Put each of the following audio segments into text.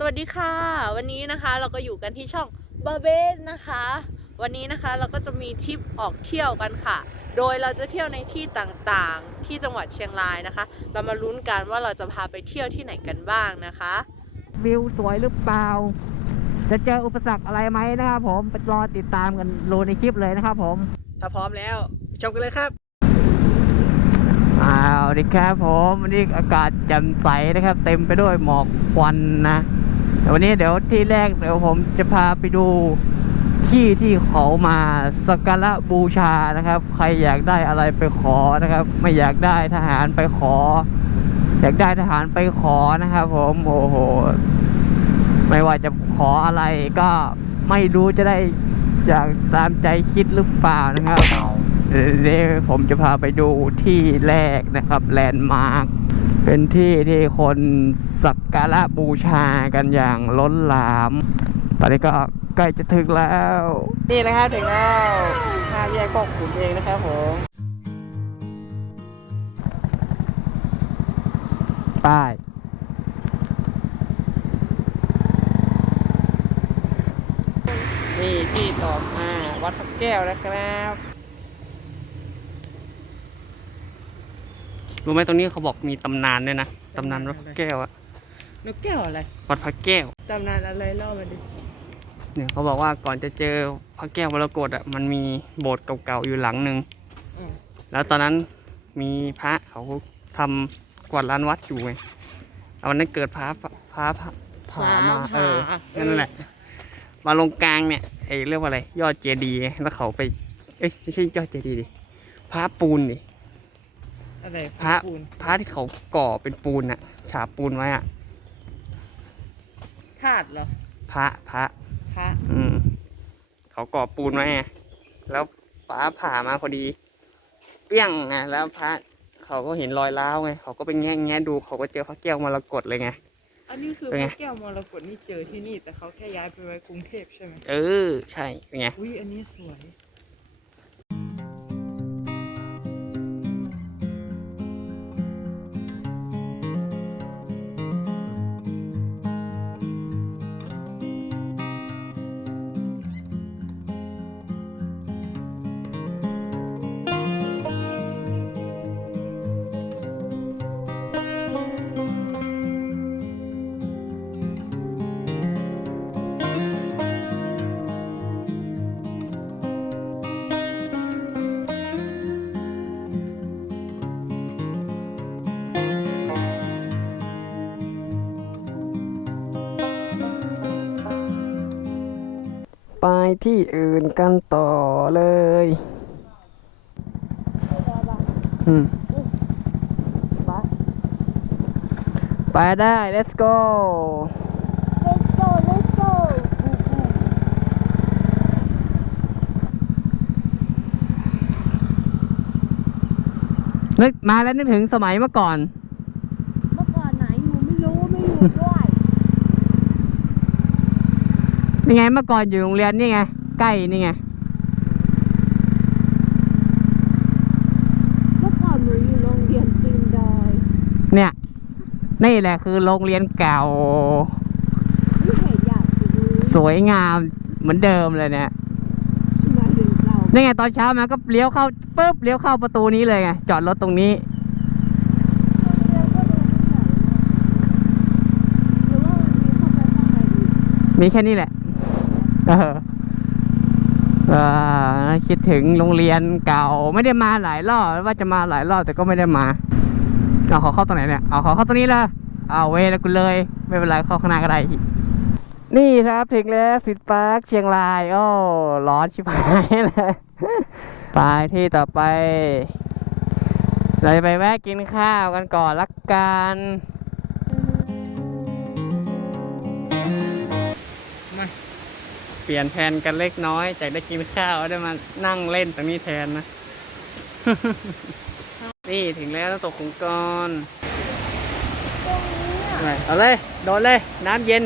สวัสดีค่ะ วันนี้นะคะเราก็อยู่กันที่ช่องบาเบนนะคะ วันนี้นะคะเราก็จะมีทริปออกเที่ยวกันค่ะ โดยเราจะเที่ยวในที่ต่างๆ ที่จังหวัดเชียงรายนะคะ เรามาลุ้นกันว่าเราจะพาไปเที่ยวที่ไหนกันบ้างนะคะ วิวสวยหรือเปล่า จะเจออุปสรรคอะไรไหมนะครับผมไปรอติดตามกันดูในคลิปเลยนะครับผม ถ้าพร้อมแล้วชมกันเลยครับอ้าวสวัสดีครับผมวันนี้อากาศแจ่มใสนะครับ เต็มไปด้วยหมอกควันนะ แต่วันนี้เดี๋ยวที่แรกเดี๋ยวผมจะพาไปดูที่ที่เขามาสักการะบูชานะครับ ใครอยากได้อะไรไปขอนะครับ ไม่อยากได้ทหารไปขอ อยากได้ทหารไปขอนะครับผมโอ้โหไม่ว่าจะขออะไรก็ไม่รู้จะได้อย่างตามใจคิดหรือเปล่านะครับเดี๋ยวผมจะพาไปดูที่แรกนะครับแลนด์มาร์ค เป็นที่ที่คนสักการะบูชากันอย่างล้นหลาม ตอนนี้ก็ใกล้จะถึงแล้ว นี่นะครับถึงแล้วห้าแยกพอกขุนเองนะครับผมป้ายนี่ที่ต่อมาวัดพระแก้วนะครับ รู้ไหมตรงนี้เขาบอกมีตำนานด้วยนะตำนานวัดพระแก้วอะนกแก้วอะไรวัดพระแก้วตำนานอะไรเล่ามาดิเนี่ยเขาบอกว่าก่อนจะเจอพระแก้วมรกตอะมันมีโบสถ์เก่าๆอยู่หลังหนึ่งอืมแล้วตอนนั้นมีพระเขาทำกวาดลานวัดอยู่ไงเอาวันนั้นเกิดพระพระพระผ่ามาเออนั่นแหละ มาลงกลางเนี่ยไอ้เรียกว่าอะไร ยอดเจดีย์ไงแล้วเขาไป เอ้ยไม่ใช่ยอดเจดีย์ดิพระปูนดิ อะไรพระปูนพระที่เขาก่อเป็นปูนอะฉาบปูนไว้อะธาตุเหรอพระพระ พระอืม เขาก่อปูนไว้ไงแล้วฟ้าผ่ามาพอดี เปี้ยงไงแล้วพระเขาก็เห็นรอยร้าวไงเขาก็ไปแง่แง่ดูเขาก็เจอพระแก้วมรกตเลยไง อันนี้คือเป็นพไง ระแก้วมรกตนี่เจอที่นี่ แต่เขาแค่ย้ายไปไว้กรุงเทพใช่ไหมเออ ใช่เป็นไง อุ้ยอันนี้สวย ที่อื่นกันต่อเลย อืมไปได้ let's go Let's go, let's go. นึกมาแล้วนึกถึงสมัยเมื่อก่อน เมื่อก่อนไหนหนูไม่รู้ไม่อยู่ด้วย นี่ไงเมื่อก่อนอยู่โรงเรียนนี่ไงใกล้นี่ไงเมื่อก่อนหนูอยู่โรงเรียนตีนดอยเนี่ย นี่แหละคือโรงเรียนเก่า ไม่เห็นอยากไปดูสวยงามเหมือนเดิมเลยเนี่ยมาถึงเรานี่ไงตอนเช้ามาก็เลี้ยวเข้าปุ๊บเลี้ยวเข้าประตูนี้เลยไงจอดรถตรงนี้โรงเรียนก็ดูไม่ไหนหรือว่าวันนี้เข้าไปข้างในอีกมีแค่นี้แหละเออเออ คิดถึงโรงเรียนเก่าไม่ได้มาหลายรอบว่าจะมาหลายรอบแต่ก็ไม่ได้มาเอาขอเข้าตรงไหนเนี่ยเอาขอเข้าตรงนี้ละเอาเวแล้วกูเลย ไม่เป็นไรเข้าข้างหน้าก็ได้นี่ครับถึงแล้วสิทธิ์ปาร์คเชียงรายโอ้ร้อนชิบหายเลยไปที่ต่อไปเราจะไปแวะกินข้าวกันก่อนละกัน เปลี่ยนแผนกันเล็กน้อยจากได้กินข้าวได้มานั่งเล่นตรงนี้แทนนะ นี่ถึงแล้วน้ำตกขุงกรไปเอาเลย โดนเลย น้ำเย็น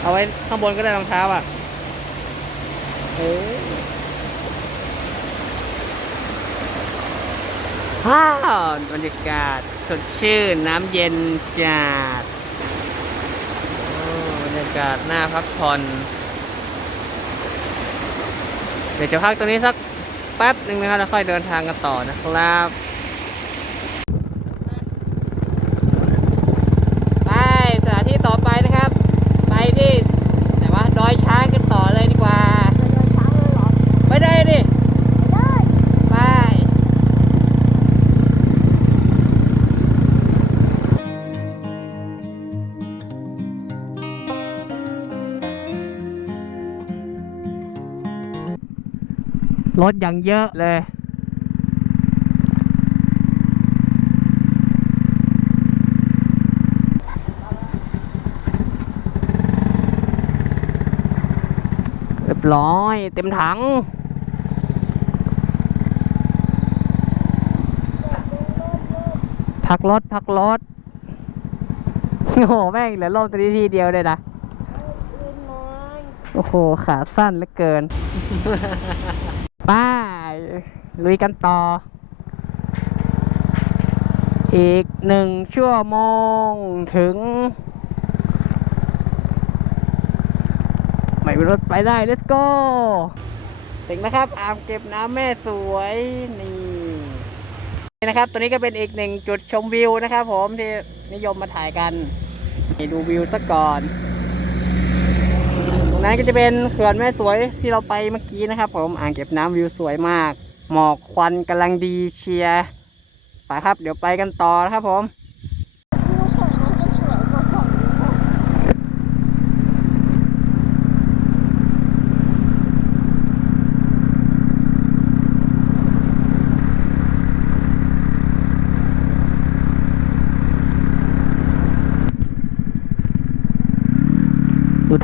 เอาไว้ข้างบนก็ได้รองเท้าอะ เออ ว้าวบรรยากาศสดชื่นน้ำเย็นจัดบรรยากาศน่าพักผ่อนเดี๋ยวจะพักตรงนี้สักแป๊บหนึ่งนะครับแล้วค่อยเดินทางกันต่อนะครับ รถอย่างเยอะเลยเรียบร้อย เต็มถังพักรถพักรถโอ้โห แม่งเหลือร่มตัวนี้ทีเดียวเลยนะ โอ้โห ขาสั้นเหลือเกิน ป้าลุยกันต่อ อีกหนึ่งชั่วโมงถึง ไม่มีรถไปได้ let's go ถึงนะครับอ่างเก็บน้ำแม่สวยนี่นี่นะครับ ตัวนี้ก็เป็นอีกหนึ่งจุดชมวิวนะครับผมที่นิยมมาถ่ายกันนี่ดูวิวสักก่อน รงนั้นก็จะเป็นเขื่อนแม่สวยที่เราไปเมื่อกี้นะครับ ผมอ่างเก็บน้ำวิวสวยมาก หมอกควันกำลังดีเชียร์ไปครับ เดี๋ยวไปกันต่อนะครับผม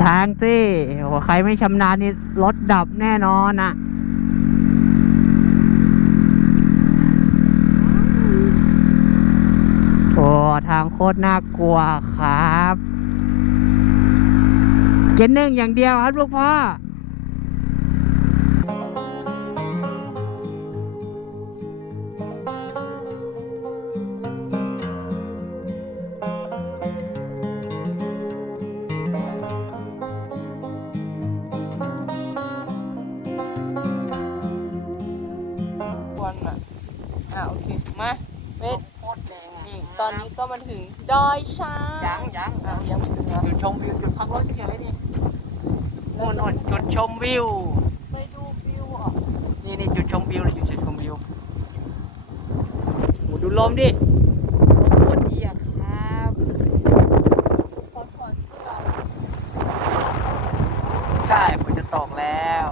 ทางสิโอ้ใครไม่ชำนาญนี่รถดับแน่นอนอะโอ้ทางโคตรน่ากลัวครับ เกนหนึ่งอย่างเดียวครับลูกพ่อ อนนี้ก็มาถึงดอยช้างยังยังอะยังไม่ถึงเหรอจุดชมวิวจุดพักรถเฉยๆนี่นู่นนู่นจุดชมวิวไปดูวิวอะนี่นี่จุดชมวิวเลยจุดชมวิวโหดูลมดิลมโคตรดีอะครับ พอถอดเสื้อ ใช่ฝนจะตกแล้ว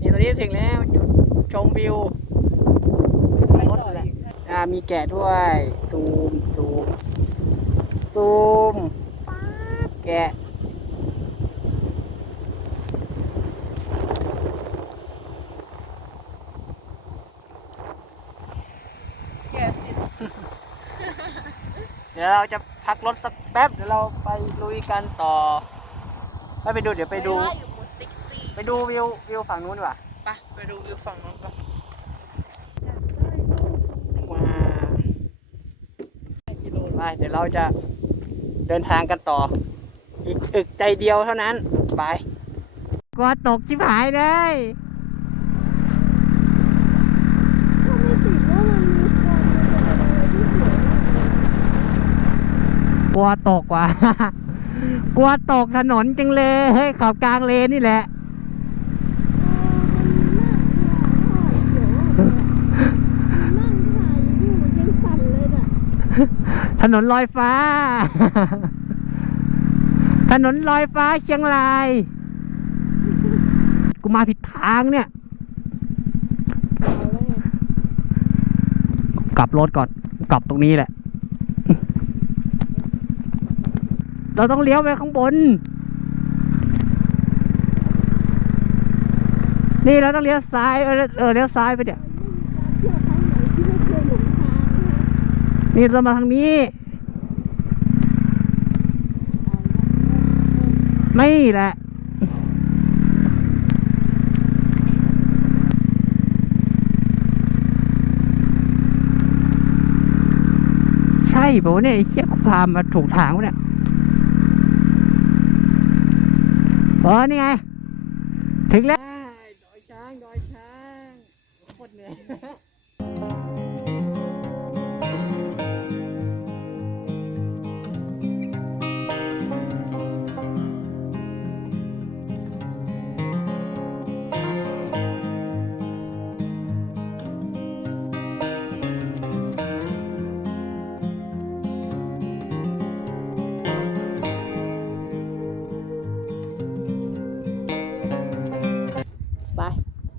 นี่ตอนนี้ถึงแล้วจุดชมวิว ไป รถ ต่อ แหละ อีก อ่า มีแกะด้วยซูมซูมซูมป๊าบแกะแกสิเดี๋ยวเราจะพักรถสักแป๊บเดี๋ยวเราไปลุยกันต่อไม่ไปดูเดี๋ยวไปดูม่อยู่บนซิกซี่ไปดูวิววิวฝั่งนู้นดีกว่าไปไปดูวิวฝั่งนู้นก่อน ว้าว ไปเดี๋ยวเราจะเดินทางกันต่อ อีกอึกใจเดียวเท่านั้น ไปกลัวตกชิบหายเลยถ้าไม่ติดว่ามันมีควันมันจะเป็นอะไรที่สวยกลัวตกว่ะ กลัวตกถนนจังเลยเฮ้ยขับกลางเลนนี่แหละ นั่งถ่ายอยู่มันยังสั่นเลยน่ะ ถนนลอยฟ้า ถนนลอยฟ้าเชียงราย กูมาผิดทางเนี่ย กลับรถก่อน กลับตรงนี้แหละ เราต้องเลี้ยวไปข้างบน นี่เราต้องเลี้ยวซ้าย เออเลี้ยวซ้ายไปเดี๋ย นี่จะมาทางนี้ไม่แหละใช่ป่ะเนี่ยเฮียกูพามาถูกทางวะเนี่ยอ๋อนี่ไง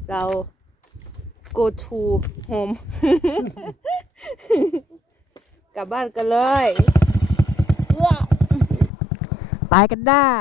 เรา go to home กลับบ้านกันเลยไปกันได้